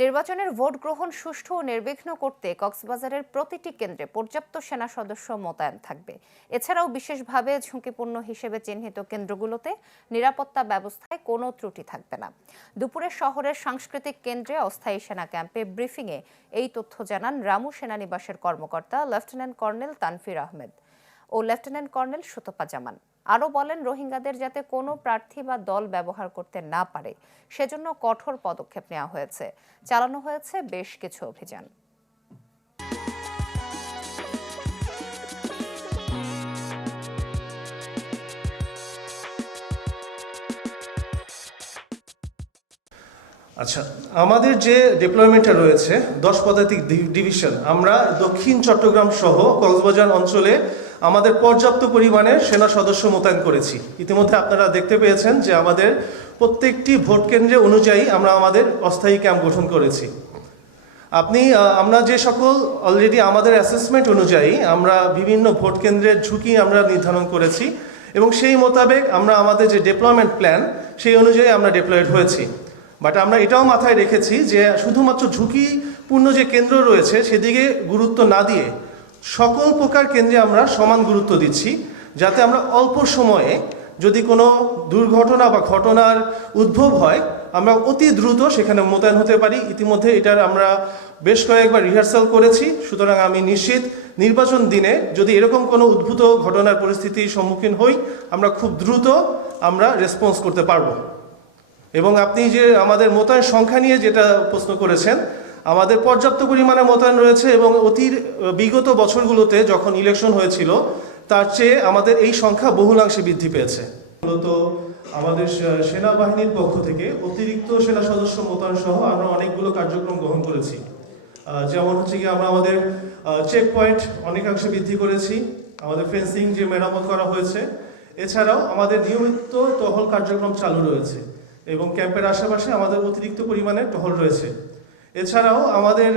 নির্বাচনের ভোট গ্রহণ সুষ্ঠু ও নির্বিঘ্ন করতে কক্সবাজারের প্রতিটি কেন্দ্রে পর্যাপ্ত সেনা সদস্য মোতায়েন থাকবে। এছাড়াও বিশেষভাবে ঝুঁকিপূর্ণ হিসেবে চিহ্নিত কেন্দ্রগুলোতে নিরাপত্তা ব্যবস্থায় কোনো ত্রুটি থাকবে না। দুপুরে শহরের সাংস্কৃতিক কেন্দ্রে অস্থায়ী সেনা ক্যাম্পে ব্রিফিংয়ে এই তথ্য জানান রামু সেনানিবাসের কর্মকর্তা লেফটেন্যান্ট কর্নেল তানফির আহমেদ ও লেফটেন্যান্ট কর্নেল সুতপা জামান। আরও বলেন, রোহিঙ্গাদের যাতে কোনো প্রার্থী বা দল ব্যবহার করতে না পারে সেজন্য কঠোর পদক্ষেপ নেওয়া হয়েছে। চালানো হয়েছে বেশ কিছু অভিযান। আচ্ছা, আমাদের যে ডিপ্লয়মেন্টটা রয়েছে 10 পদাতিক ডিভিশন, আমরা দক্ষিণ চট্টগ্রাম সহ কক্সবাজার অঞ্চলে আমাদের পর্যাপ্ত পরিমাণে সেনা সদস্য মোতায়েন করেছি। ইতিমধ্যে আপনারা দেখতে পেয়েছেন যে আমাদের প্রত্যেকটি ভোট কেন্দ্রে অনুযায়ী আমরা আমাদের অস্থায়ী ক্যাম্প গঠন করেছি। আমরা যে সকল অলরেডি আমাদের অ্যাসেসমেন্ট অনুযায়ী আমরা বিভিন্ন ভোট কেন্দ্রের ঝুঁকি আমরা নির্ধারণ করেছি এবং সেই মোতাবেক আমরা আমাদের যে ডিপ্লয়মেন্ট প্ল্যান সেই অনুযায়ী আমরা ডিপ্লয়েড হয়েছি। বাট আমরা এটাও মাথায় রেখেছি যে শুধুমাত্র ঝুঁকিপূর্ণ যে কেন্দ্র রয়েছে সেদিকে গুরুত্ব না দিয়ে সকল প্রকার কেন্দ্রে আমরা সমান গুরুত্ব দিচ্ছি, যাতে আমরা অল্প সময়ে যদি কোনো দুর্ঘটনা বা ঘটনার উদ্ভব হয় আমরা অতি দ্রুত সেখানে মোতায়েন হতে পারি। ইতিমধ্যে এটার আমরা বেশ কয়েকবার রিহার্সাল করেছি। সুতরাং আমি নিশ্চিত নির্বাচন দিনে যদি এরকম কোনো উদ্ভূত ঘটনার পরিস্থিতির সম্মুখীন হই আমরা খুব দ্রুত আমরা রেসপন্স করতে পারবো। এবং আপনি যে আমাদের মোতায়েন সংখ্যা নিয়ে যেটা প্রশ্ন করেছেন, আমাদের পর্যাপ্ত পরিমাণে মোতায়েন রয়েছে এবং বিগত বছরগুলোতে যখন ইলেকশন হয়েছিল তার চেয়ে আমাদের এই সংখ্যা বহুলাংশে বৃদ্ধি পেয়েছে। মূলত আমাদের সেনাবাহিনীর পক্ষ থেকে অতিরিক্ত সেনা সদস্য মোতায়েন সহ আমরা অনেকগুলো কার্যক্রম গ্রহণ করেছি। যেমন হচ্ছে কি আমরা আমাদের চেক পয়েন্ট অনেকাংশে বৃদ্ধি করেছি, আমাদের ফেন্সিং যে মেরামত করা হয়েছে, এছাড়াও আমাদের নিয়মিত টহল কার্যক্রম চালু রয়েছে এবং ক্যাম্পের আশেপাশে আমাদের অতিরিক্ত পরিমাণে টহল রয়েছে। এছাড়াও আমাদের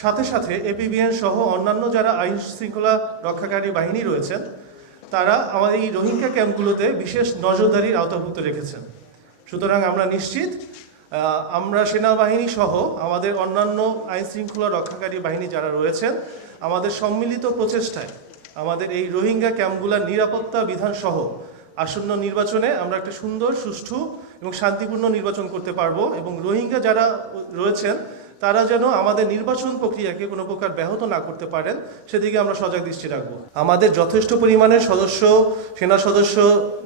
সাথে সাথে এপিবিএন সহ অন্যান্য যারা আইন শৃঙ্খলা রক্ষাকারী বাহিনী রয়েছেন তারা আমাদের এই রোহিঙ্গা ক্যাম্পগুলোতে বিশেষ নজরদারির আওতাভুক্ত রেখেছেন। সুতরাং আমরা নিশ্চিত আমরা সেনাবাহিনী সহ আমাদের অন্যান্য আইন শৃঙ্খলা রক্ষাকারী বাহিনী যারা রয়েছেন আমাদের সম্মিলিত প্রচেষ্টায় আমাদের এই রোহিঙ্গা ক্যাম্পগুলোর নিরাপত্তা বিধান সহ আসন্ন নির্বাচনে আমরা একটা সুন্দর, সুষ্ঠু এবং শান্তিপূর্ণ নির্বাচন করতে পারবো এবং রোহিঙ্গা যারা রয়েছেন তারা যেন আমাদের নির্বাচন প্রক্রিয়াকে কোনো প্রকার ব্যাহত না করতে পারেন সেদিকে আমরা সজাগ দৃষ্টি রাখবো। আমাদের যথেষ্ট পরিমাণের সেনা সদস্য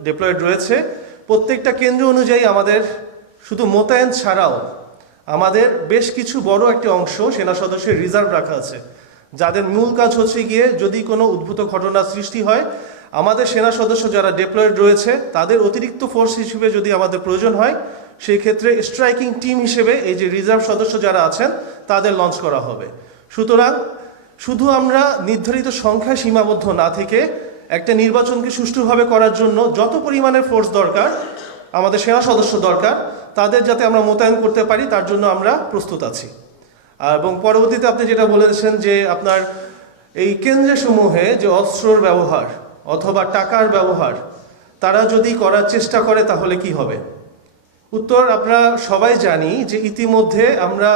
ডিপ্লয়েড রয়েছে। প্রত্যেকটা কেন্দ্র অনুযায়ী আমাদের শুধু মোতায়েন ছাড়াও আমাদের বেশ কিছু বড় একটি অংশ সেনা সদস্যের রিজার্ভ রাখা আছে, যাদের মূল কাজ হচ্ছে গিয়ে যদি কোনো উদ্ভূত ঘটনার সৃষ্টি হয় আমাদের সেনা সদস্য যারা ডিপ্লয়েড রয়েছে তাদের অতিরিক্ত ফোর্স হিসেবে যদি আমাদের প্রয়োজন হয় সেই ক্ষেত্রে স্ট্রাইকিং টিম হিসেবে এই যে রিজার্ভ সদস্য যারা আছেন তাদের লঞ্চ করা হবে। সুতরাং শুধু আমরা নির্ধারিত সংখ্যায় সীমাবদ্ধ না থেকে একটা নির্বাচনকে সুষ্ঠুভাবে করার জন্য যত পরিমাণের ফোর্স দরকার, আমাদের সেনা সদস্য দরকার, তাদের যাতে আমরা মোতায়েন করতে পারি তার জন্য আমরা প্রস্তুত আছি। এবং পরবর্তীতে আপনি যেটা বলেছেন যে আপনার এই কেন্দ্রসমূহে যে অস্ত্রর ব্যবহার অথবা টাকার ব্যবহার তারা যদি করার চেষ্টা করে তাহলে কি হবে? উত্তর আমরা সবাই জানি যে ইতিমধ্যে আমরা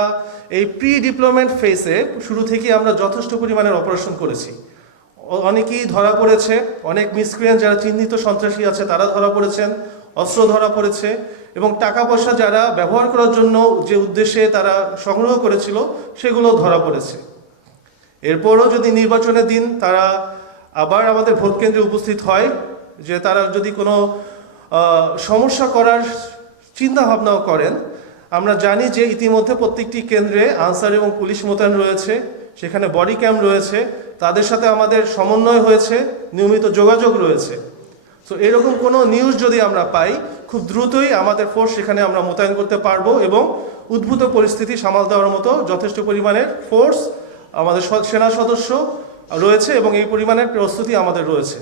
এই প্রি ডিপ্লয়মেন্ট ফেজে শুরু থেকে আমরা যথেষ্ট পরিমাণের অপারেশন করেছি। অনেকেই ধরা পড়েছে, অনেক মিসক্রিয়েন্ট যারা চিহ্নিত সন্ত্রাসী আছে তারা ধরা পড়েছেন, অস্ত্র ধরা পড়েছে এবং টাকা পয়সা যারা ব্যবহার করার জন্য যে উদ্দেশ্যে তারা সংগ্রহ করেছিল সেগুলো ধরা পড়েছে। এরপরও যদি নির্বাচনের দিন তারা আবার আমাদের ভোট কেন্দ্রে উপস্থিত হয়, যে তারা যদি কোনো সমস্যা করার চিন্তা ভাবনাও করেন, আমরা জানি যে ইতিমধ্যে প্রত্যেকটি কেন্দ্রে আনসার এবং পুলিশ মোতায়েন রয়েছে, সেখানে বডি ক্যাম্প রয়েছে, তাদের সাথে আমাদের সমন্বয় হয়েছে, নিয়মিত যোগাযোগ রয়েছে। তো এরকম কোনো নিউজ যদি আমরা পাই খুব দ্রুতই আমাদের ফোর্স সেখানে আমরা মোতায়েন করতে পারবো এবং উদ্ভূত পরিস্থিতি সামাল দেওয়ার মতো যথেষ্ট পরিমাণের ফোর্স আমাদের সেনা সদস্য রয়েছে এবং এই পরিমাণের প্রস্তুতি আমাদের রয়েছে।